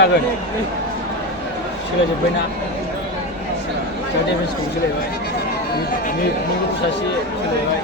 हागोन सोलायजोब्बायना डिफेन्सखौ सोलायबाय मिडफिल्डखौ सासे सोलायबाय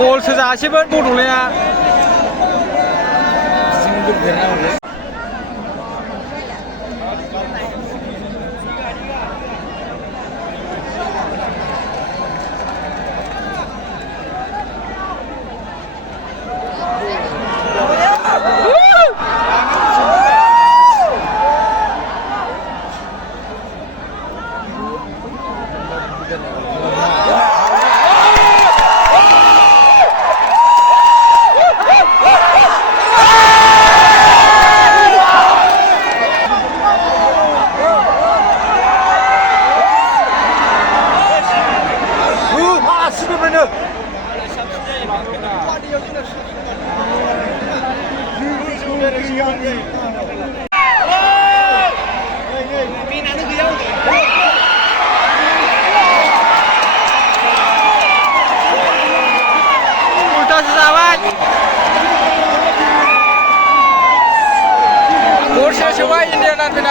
गलसो जासेमोन बड'लेण्डआ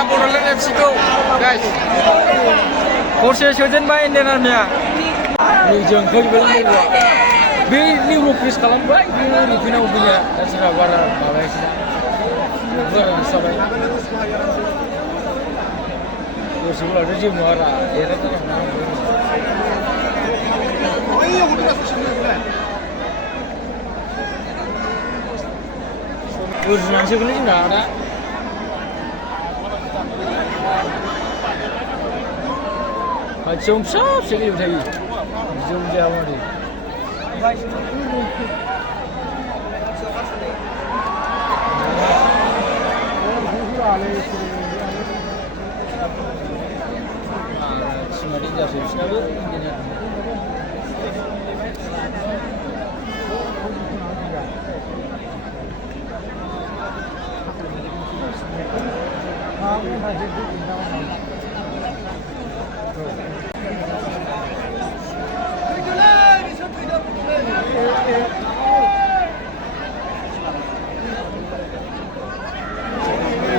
बड'लेण्ड एफसिखौ गाइस हरसे सोजेनबाय इन्डियान आर्मिया जों फैबाय बे निउर' क्रिस खालामबाय बे रिफिनाव फैया दा सोरबा बारा माबायासैना बारा साबाय दसेब्लाथ' जेबो नङा रा उरुनानैसो गोलै जोंना दा खाथियाव फिसा फिसा गेलेबाय थायो बिदियाव जाया मादै टिमा देन्जारसो बिसोरनाबो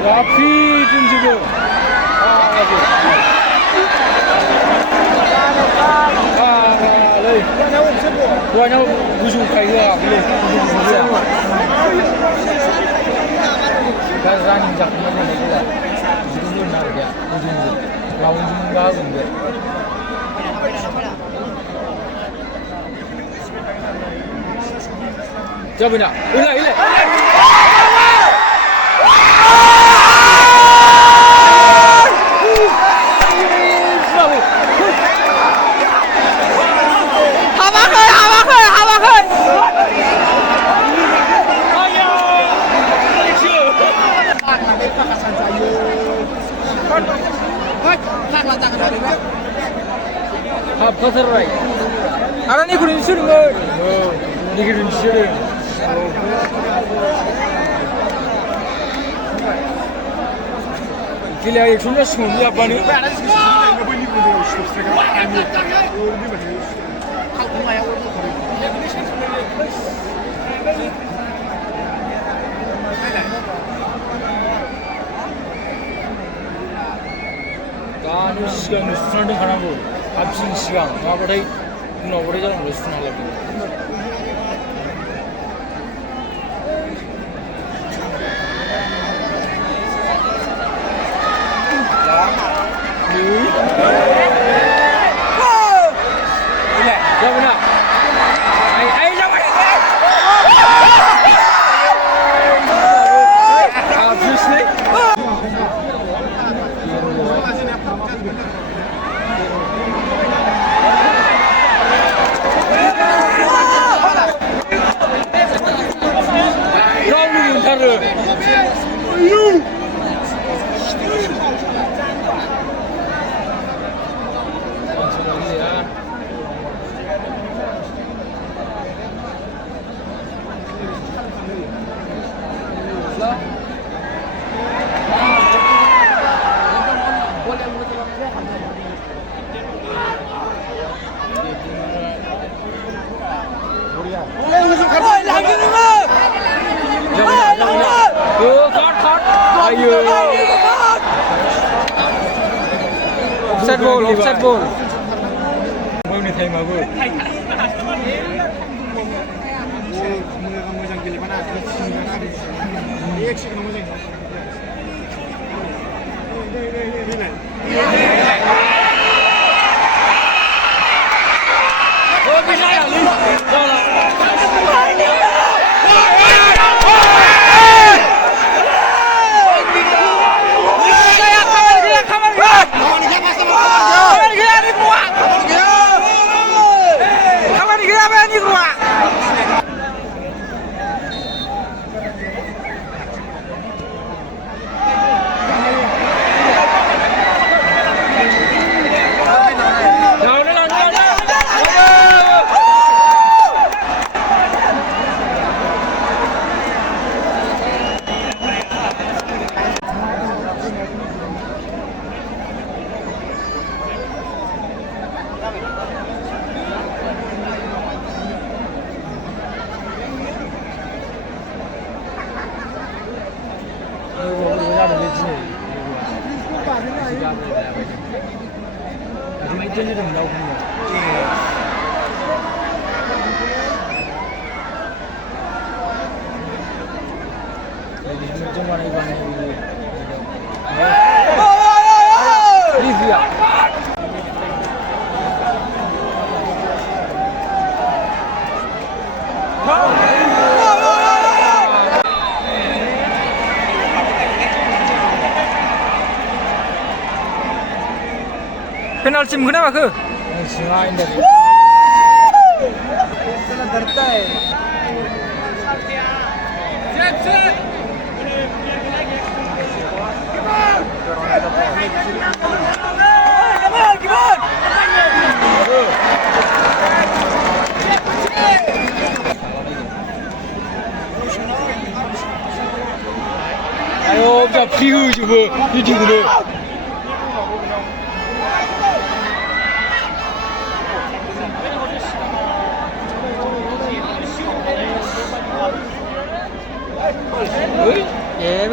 Rapi tunjuko. Buahnya busuk kayak belum. Karena injak mana ni lah. Jadi nak dia ujung lawan ujung baru dia. Coba nak, ilai. Pasarray. Ara ni kudu disuruh nggak? Oh, ni kudu disuruh. Gila, itu sudah semua apa ni? दानो सिगांनो सुनानै दोनखानांगौ हाबसिन सिगां नङाबाथाय उनावबाथाय जानांगौ सुना लाबो जाबाय ना ai जाबाय habisnya offside ball. Mana time aku? Oh, bisa ya? Penalti mungkin apa ke? Selain dari. Tertai. Ayo, bisa piu coba, ini dulu.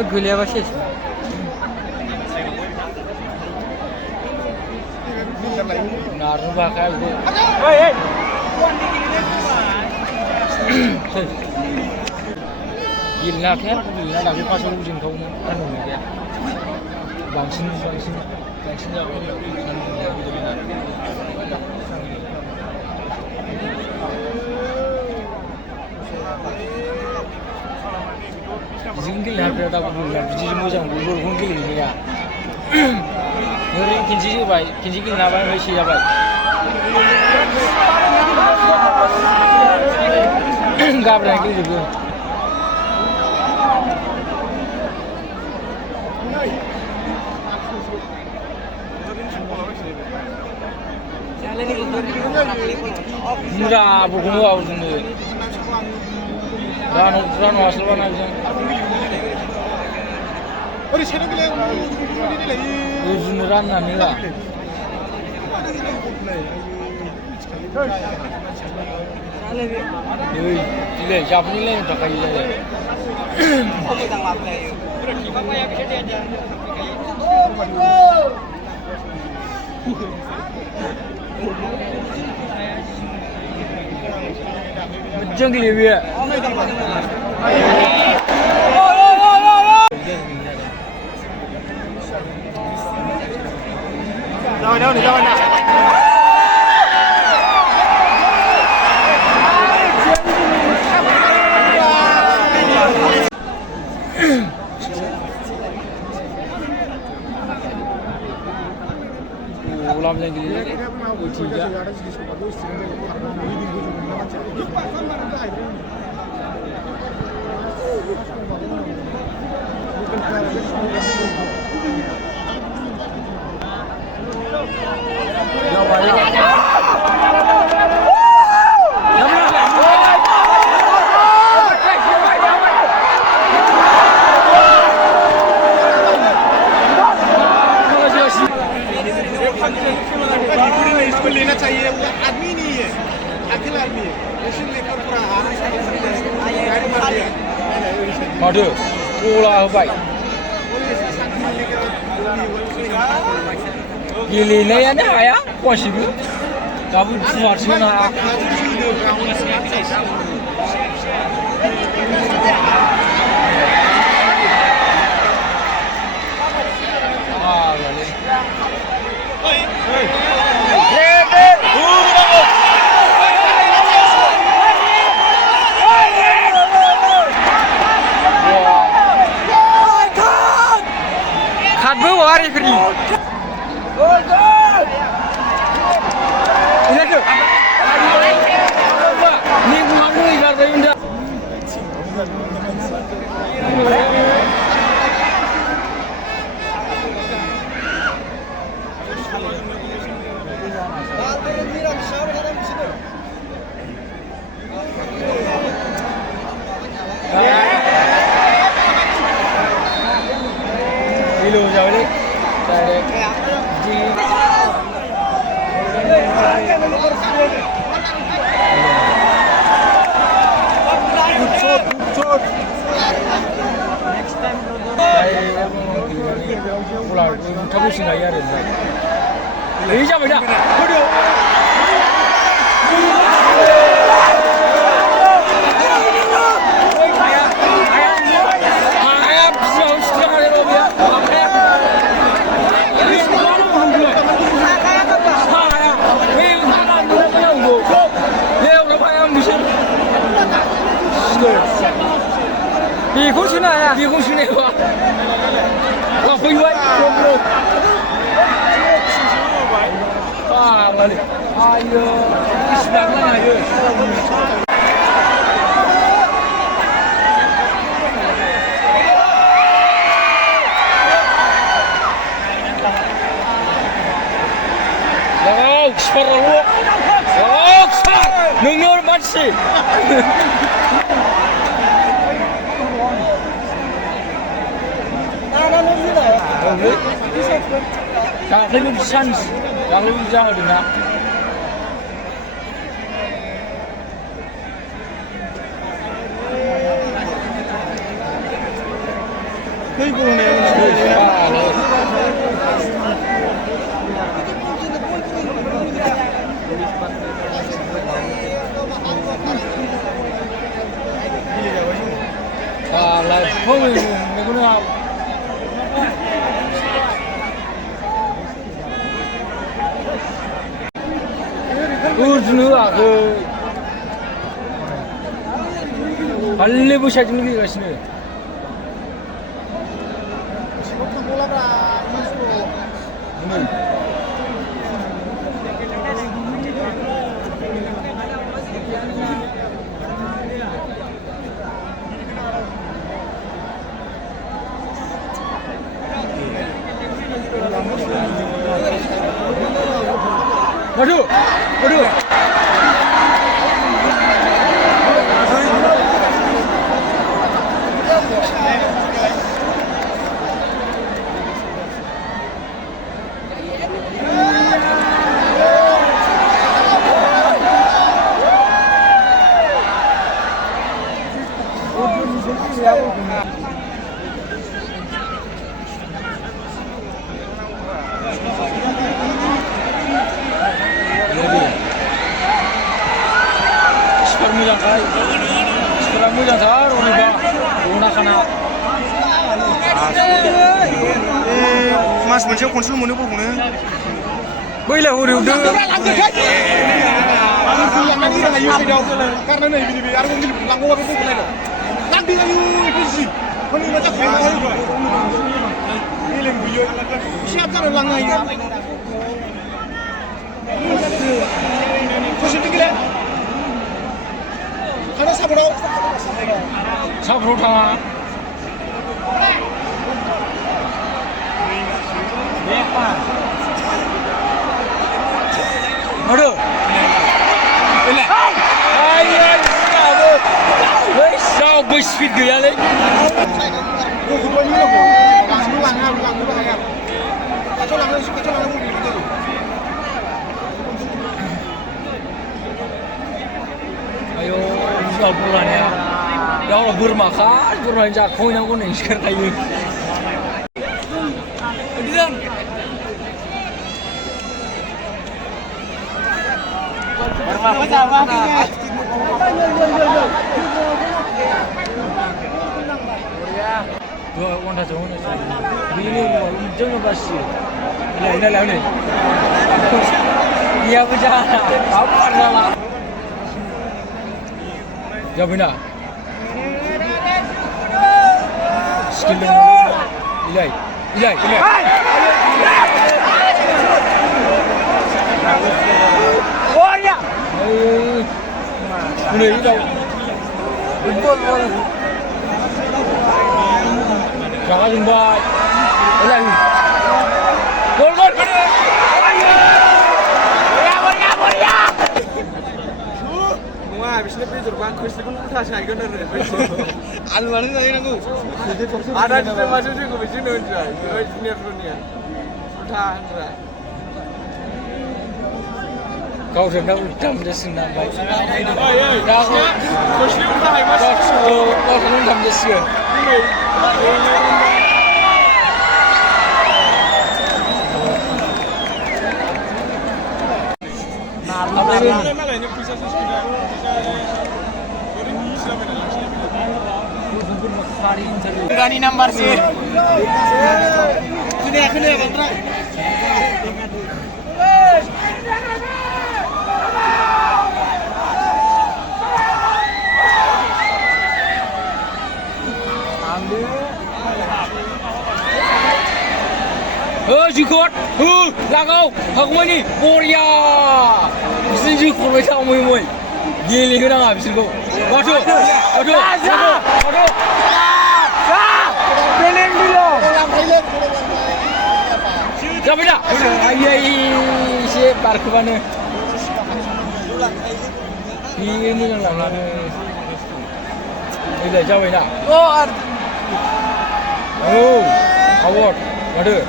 Gülüye başlayız. Narı bakar bu. Hey. Gilna kan, gilna lagi pasal ujung kau ni kan ni ya. Bangsin jauh. Jingle hampir ada bulan, jadi macam bulan hunggil ini ya. Hari kinci je baik, kinci kita nak baik mesti baik. Enggak berani juga. Murah, bukan murah sendiri. Rano asal mana aja? Ujuran nani lah. Gila, siapa ni lain tak kaya dia. Macam gila dia. Jangan. Ulam yang gila. Tiga. इसको लेना चाहिए वो आदमी नहीं है अकेला आदमी है मशीन लेकर पूरा Madu, pula baik. Gili ni ada ya, kuasi tu. Kamu smart sih nak. Ah, lagi. Kadbu hari free. Ini tu. Ni bukan ni kerja indah. Kilo jauh ni. Pulau Tabu Singai ada. Ini siapa dia? Di kursi ni apa? Kau pergi buat bro. Ah, balik. Ayo, sedang mana ayo. Oh, separuh. Oh, nungur masih. Yang lebih chance, yang lebih jauh dengan. Kau pun ni. Kalau kau ni guna. Urdu aku, paling besar jenis ni rasanya. Waduh. Super moजांखाय super मोजांथार हनैबा दना खाना मास मोनसेयाव खनसेल' mono बलखौनो बैलाय हरैयाव दो लांनानै हायो साइडआव गारनानै बिनि आरो लांगौबा बे बलखौ नायदो लांदो आयु इजि हनै मा जाखो गेलें बियो फिसा जानो लांनो हायो खनसेथिं गेले थांना साबराव थाङा Aduh. Ini. Sao bơi speed gaya le. Ayo, jual bulan ya. Ya Allah bermakan, bulan jakong yang kuning sekarang kayu. Didan. Dua orang dah jauh ni. Bini orang jauh basi. Ini lah ni. Dia berjalan. Apa lah? Jauh bina. Skill ni. Ilai. Ini đâu? Gol. Jangan jumbat. Ulang. Gol. Boya. Wah, bisnya pijur bang, kuisnya pun udah saya kan ada. Alu mana saya nanggu? Ada di masuk sih, gue bisnya nunjuk. Gue senior dunia. Udah. Kau sudah udah senang baik. Kau sudah udah siap. Gani number sih. Kene bang. Jukot, langau, aku ni, Boria, mesti jukot macam mui, gili kena ngah bisiko, waduh, belen dulu, siapa dah? Ayai, siapa parku mana? Ini yang langau, ini jauh ina. Oh, award, waduh.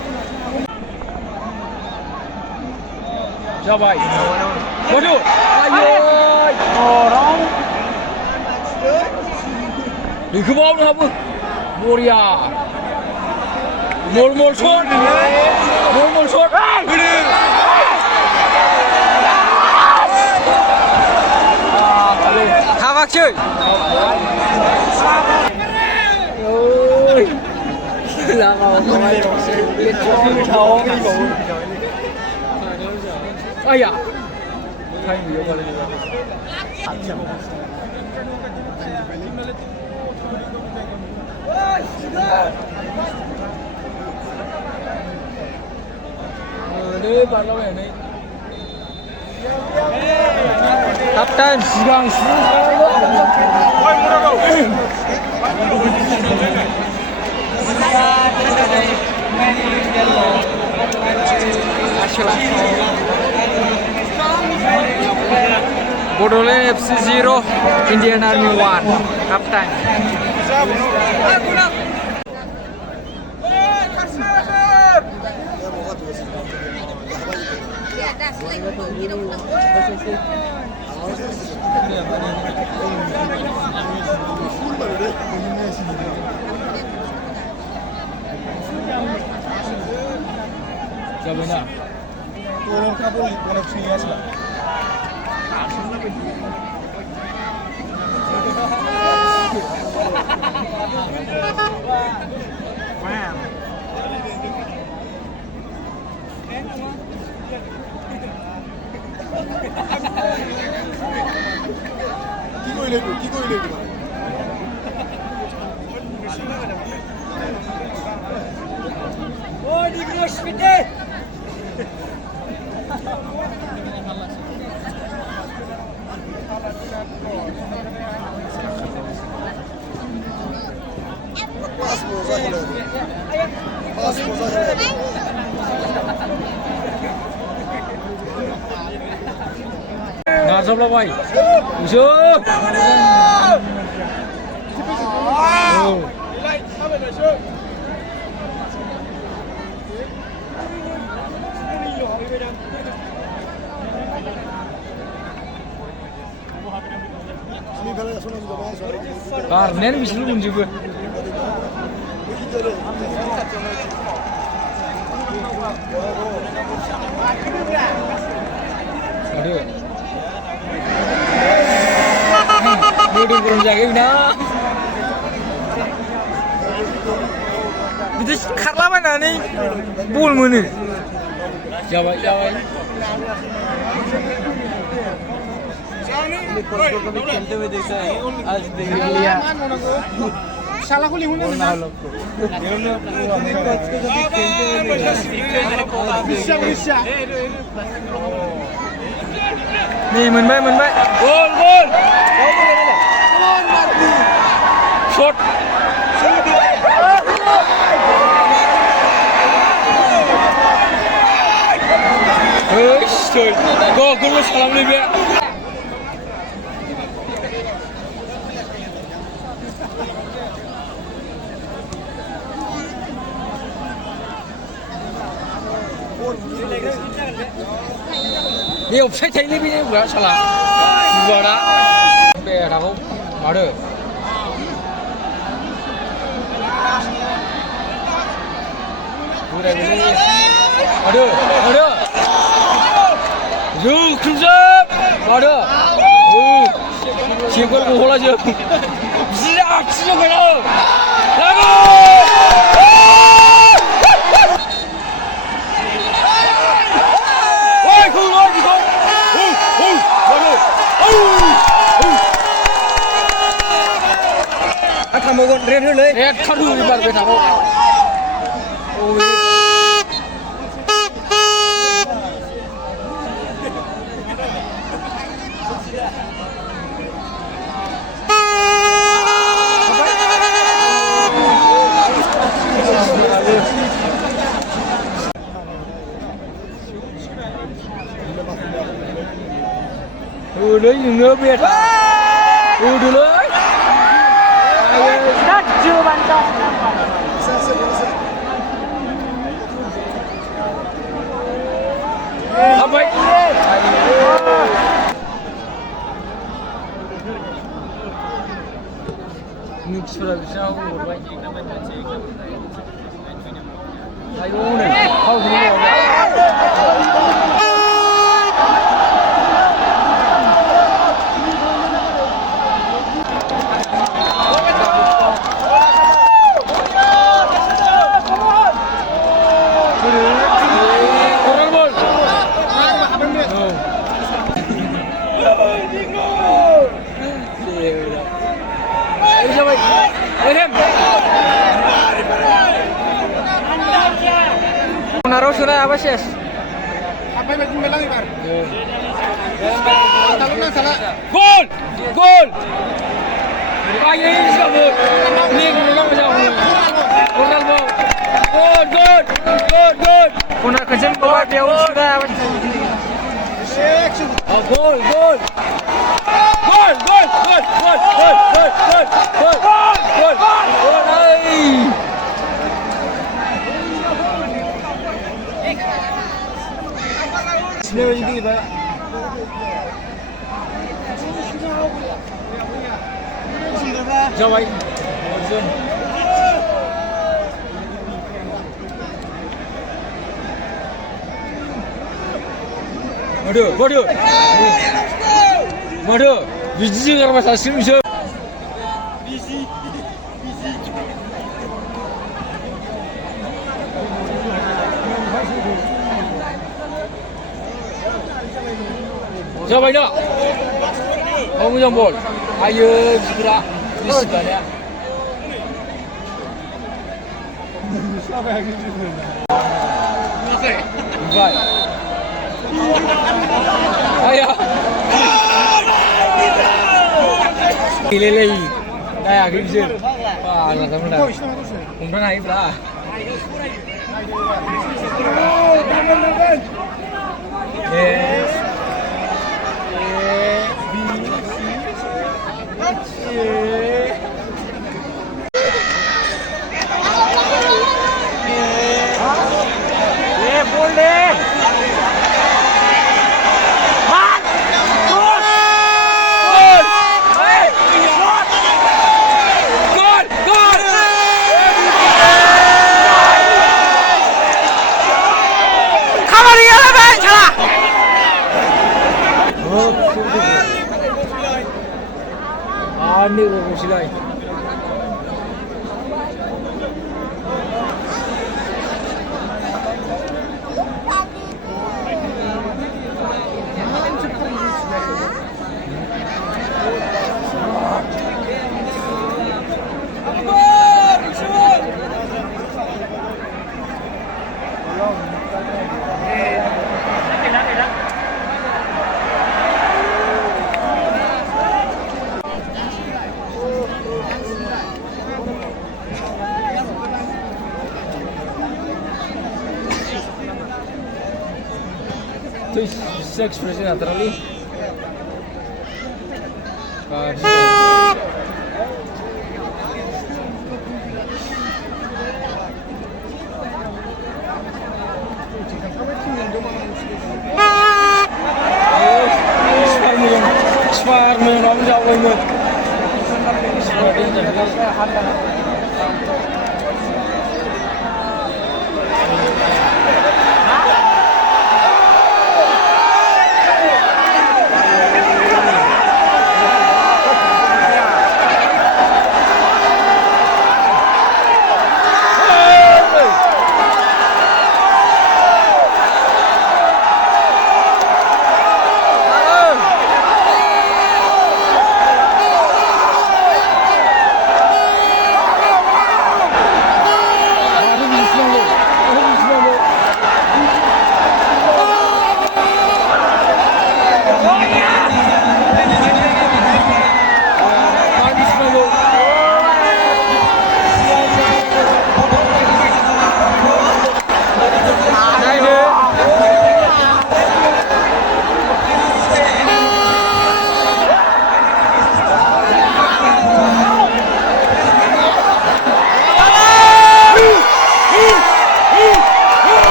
Siapa? Waduh, ayo, orang. Di kebawah ni apa? Boria. Mol shot. Hawak cuy. Là ngầu ngồi biết thấu ai à thay nhiều vào đây đây bạn lâu này đây Kapten sigang Bodoland FC 0, Indian Army 1, half time. जाबायना Tolong kabul koneksinya sih. কি কইলে Oh, di Grossmite. Pas muzahir. Pas muzahir. नाजाब्ला भाई उसुक Karena bisa lu juga. Aduh. Udah kurang jaga udah. Itu karla mana nih? Bul mana? Jawa. खेलते हुए देखा है आज देख लिया শালা খুলি হুনে না nih menbaik gol shot gol salam nih be Dia offside tadi ni bukan salah. Buat dah. Biar aku ada. Buat ni. Ada. Kerja. Ada. Siapa bola je? Siap kena. Lagu. Kamu kon red dulu. Red kadu di bar beta ko. Udah ngơ biệt. Dulu. Chưa ban cho Apa? Ini sudah bisa bermain. Ayo nih, kau dulu. Naruh sudah apa sih? Apa yang bikin belang ibar? Gol! Ayo ini gol! Ini gol macam Ronaldo. Gol! Punar kencang bawa dia sudah. Gol! Sini ini Pak. Jawai. माथो बिदिसो गारबाय थासिगोन बिसोर जाबाय ना मोजां बल आयो बिफोरा रिसिभ लानाया ओमफ्राय आया गेलेलायि नायाखै बिसोर फाग्लाथारमोन हमथानो हायोब्रा Ani urusilai. To jest ekspresja naturalnie. Çıkarmıyor, amca ablamı.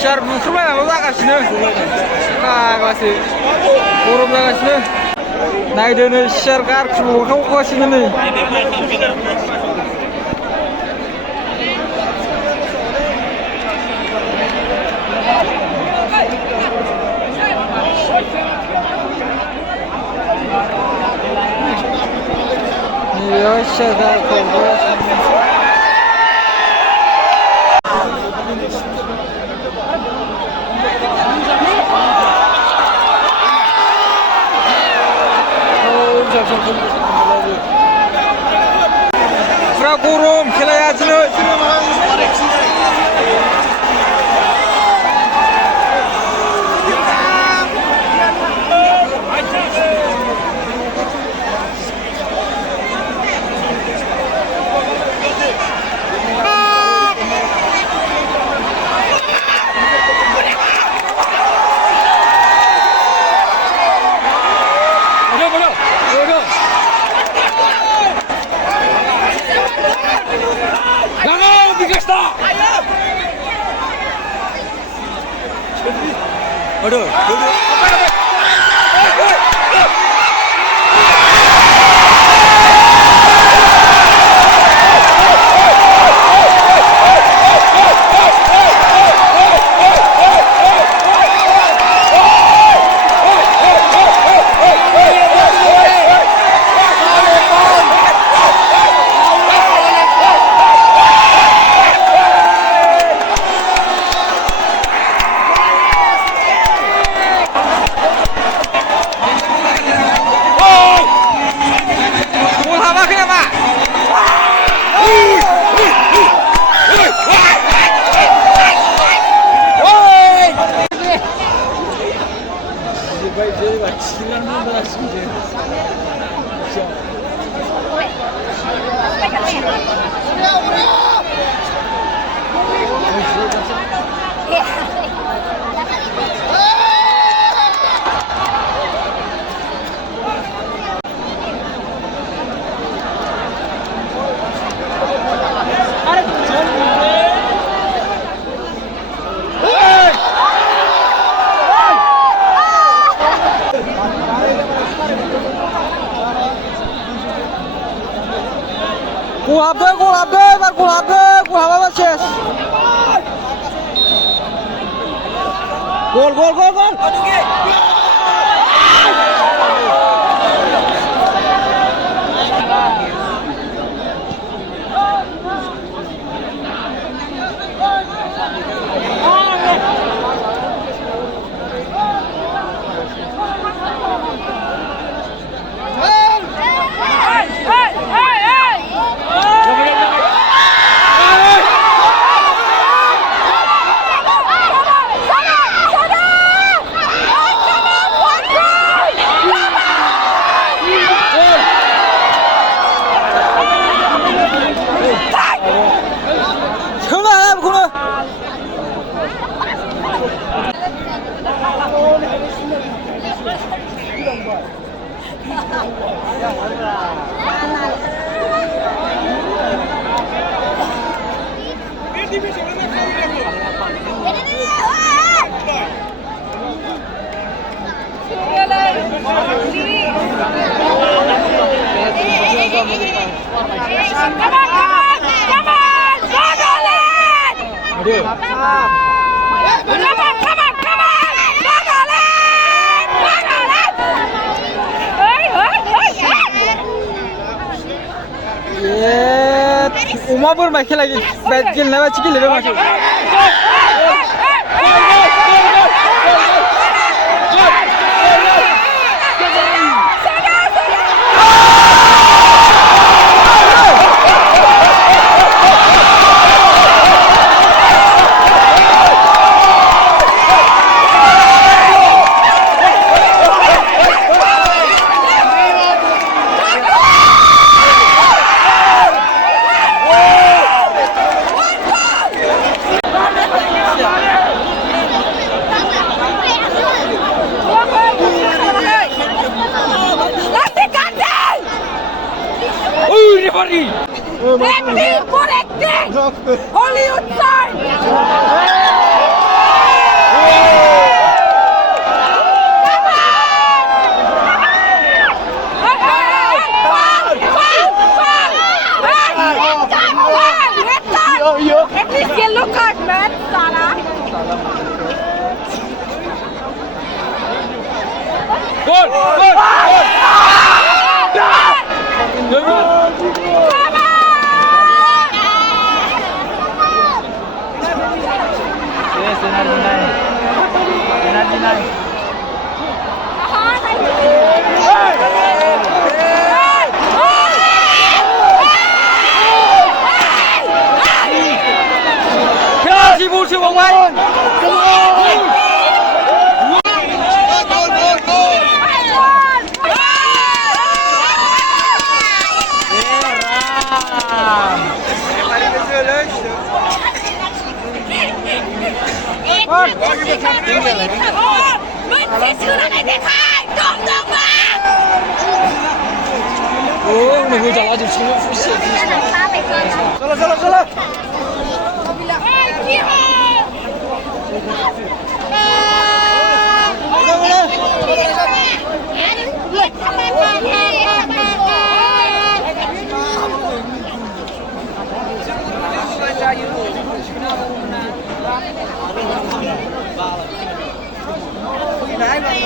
Shar bukurmayapti zagasini. Qag'asi. Ko'rib zagasini. Naydini shar qarqib qo'yishini. Yo shar qo'yib Fragurum kelayatını. Aduh. Kulap deh, kulap শেষ গোল Uma bourma खेला गेलेनाय बादि गेलेबाय माथो Acting for acting! Hollywood sign! At least yellow card, man, Sarah. Gol! 오늘 보자 아주 지금 후시에 চলো Đấy